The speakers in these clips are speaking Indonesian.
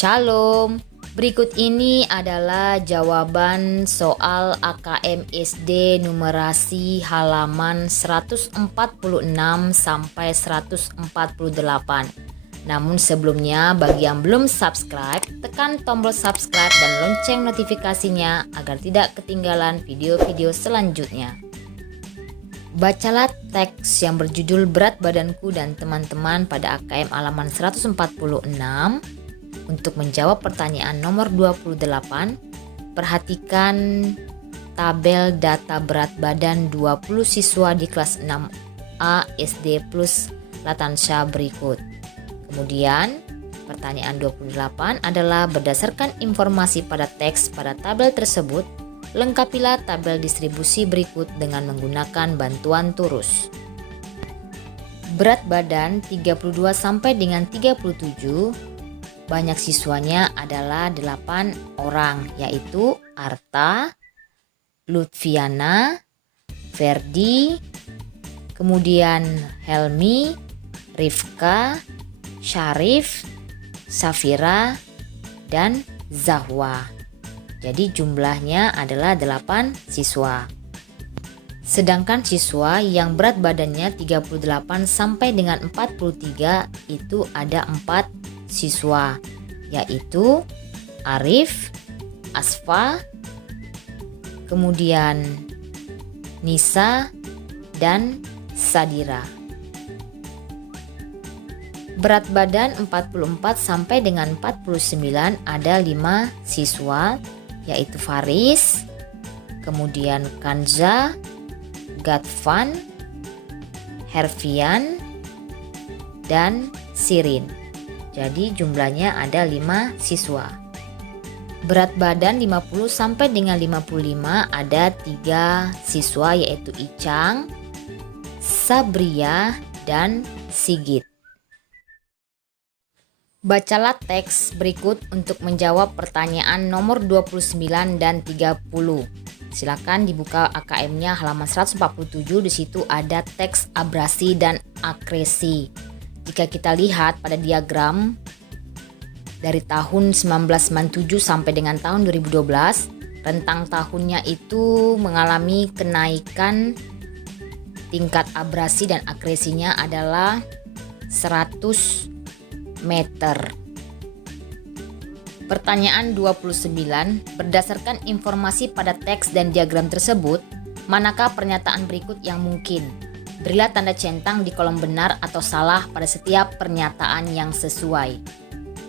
Shalom. Berikut ini adalah jawaban soal AKM SD numerasi halaman 146 sampai 148. Namun sebelumnya, bagi yang belum subscribe, tekan tombol subscribe dan lonceng notifikasinya agar tidak ketinggalan video-video selanjutnya. Bacalah teks yang berjudul Berat Badanku dan Teman-teman pada AKM halaman 146. Untuk menjawab pertanyaan nomor 28, perhatikan tabel data berat badan 20 siswa di kelas 6A SD plus Latansya berikut. Kemudian, pertanyaan 28 adalah berdasarkan informasi pada teks pada tabel tersebut, lengkapilah tabel distribusi berikut dengan menggunakan bantuan turus. Berat badan 32 sampai dengan 37, banyak siswanya adalah 8 orang, yaitu Arta, Lutfiana, Ferdi, kemudian Helmi, Rifka, Syarif, Safira, dan Zahwa. Jadi jumlahnya adalah 8 siswa. Sedangkan siswa yang berat badannya 38 sampai dengan 43 itu ada 4 siswa, yaitu Arif, Asfa, kemudian Nisa, dan Sadira. Berat badan 44 sampai dengan 49 ada 5 siswa, yaitu Faris, kemudian Kanza, Gatvan, Herfian, dan Sirin. Jadi jumlahnya ada 5 siswa. Berat badan 50 sampai dengan 55 ada 3 siswa, yaitu Icang, Sabria, dan Sigit. Bacalah teks berikut untuk menjawab pertanyaan nomor 29 dan 30. Silakan dibuka AKM-nya halaman 147, di situ ada teks abrasi dan akresi. Jika kita lihat pada diagram dari tahun 1997 sampai dengan tahun 2012, rentang tahunnya itu mengalami kenaikan tingkat abrasi dan akresinya adalah 100 meter. Pertanyaan 29, berdasarkan informasi pada teks dan diagram tersebut, manakah pernyataan berikut yang mungkin? Berilah tanda centang di kolom benar atau salah pada setiap pernyataan yang sesuai.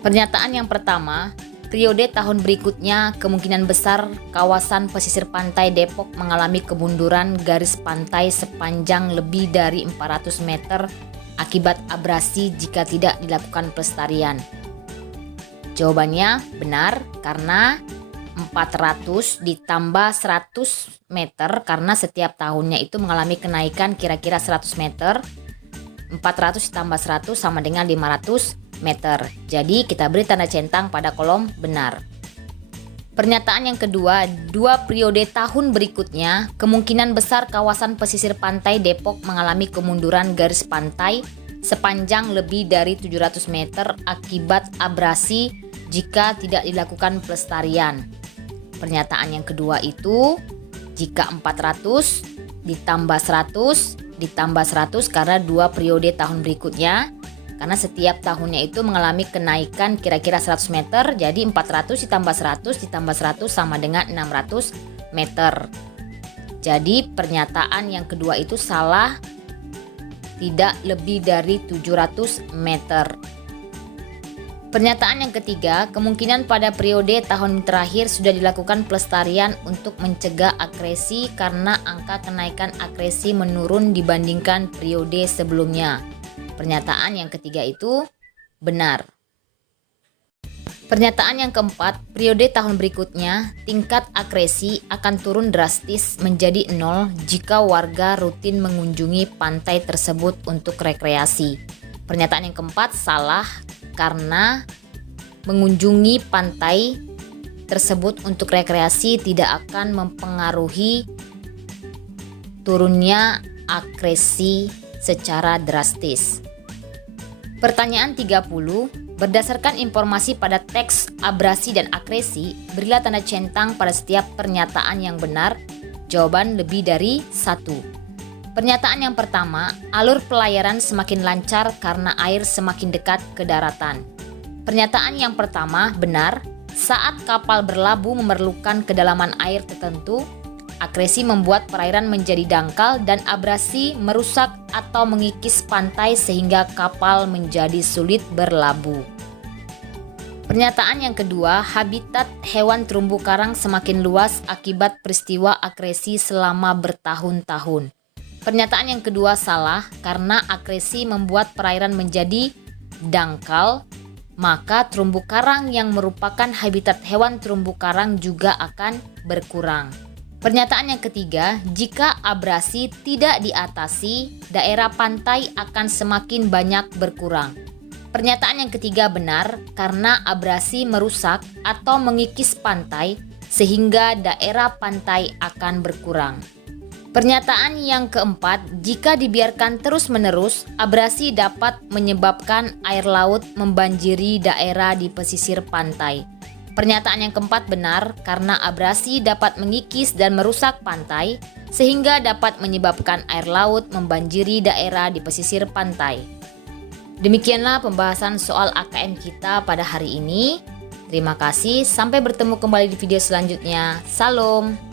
Pernyataan yang pertama, periode tahun berikutnya kemungkinan besar kawasan pesisir pantai Depok mengalami kemunduran garis pantai sepanjang lebih dari 400 meter akibat abrasi jika tidak dilakukan pelestarian. Jawabannya benar karena 400 ditambah 100 meter karena setiap tahunnya itu mengalami kenaikan kira-kira 100 meter. 400 ditambah 100 sama dengan 500 meter. Jadi kita beri tanda centang pada kolom benar. Pernyataan yang kedua, 2 periode tahun berikutnya kemungkinan besar kawasan pesisir pantai Depok mengalami kemunduran garis pantai sepanjang lebih dari 700 meter akibat abrasi jika tidak dilakukan pelestarian. Pernyataan yang kedua itu jika 400 ditambah 100 ditambah 100 karena 2 periode tahun berikutnya, karena setiap tahunnya itu mengalami kenaikan kira-kira 100 meter, jadi 400 ditambah 100 ditambah 100 sama dengan 600 meter. Jadi pernyataan yang kedua itu salah, tidak lebih dari 700 meter. Pernyataan yang ketiga, kemungkinan pada periode tahun terakhir sudah dilakukan pelestarian untuk mencegah akresi karena angka kenaikan akresi menurun dibandingkan periode sebelumnya. Pernyataan yang ketiga itu benar. Pernyataan yang keempat, periode tahun berikutnya tingkat akresi akan turun drastis menjadi 0 jika warga rutin mengunjungi pantai tersebut untuk rekreasi. Pernyataan yang keempat salah karena mengunjungi pantai tersebut untuk rekreasi tidak akan mempengaruhi turunnya akresi secara drastis. Pertanyaan 30, Berdasarkan informasi pada teks abrasi dan akresi, berilah tanda centang pada setiap pernyataan yang benar. Jawaban lebih dari 1. Pernyataan yang pertama, alur pelayaran semakin lancar karena air semakin dekat ke daratan. Pernyataan yang pertama benar, saat kapal berlabuh memerlukan kedalaman air tertentu. Akresi membuat perairan menjadi dangkal dan abrasi merusak atau mengikis pantai sehingga kapal menjadi sulit berlabuh. Pernyataan yang kedua, habitat hewan terumbu karang semakin luas akibat peristiwa akresi selama bertahun-tahun. Pernyataan yang kedua salah karena akresi membuat perairan menjadi dangkal, maka terumbu karang yang merupakan habitat hewan terumbu karang juga akan berkurang. Pernyataan yang ketiga, jika abrasi tidak diatasi, daerah pantai akan semakin banyak berkurang. Pernyataan yang ketiga benar karena abrasi merusak atau mengikis pantai sehingga daerah pantai akan berkurang. Pernyataan yang keempat, jika dibiarkan terus-menerus, abrasi dapat menyebabkan air laut membanjiri daerah di pesisir pantai. Pernyataan yang keempat benar karena abrasi dapat mengikis dan merusak pantai sehingga dapat menyebabkan air laut membanjiri daerah di pesisir pantai. Demikianlah pembahasan soal AKM kita pada hari ini. Terima kasih, sampai bertemu kembali di video selanjutnya. Salam.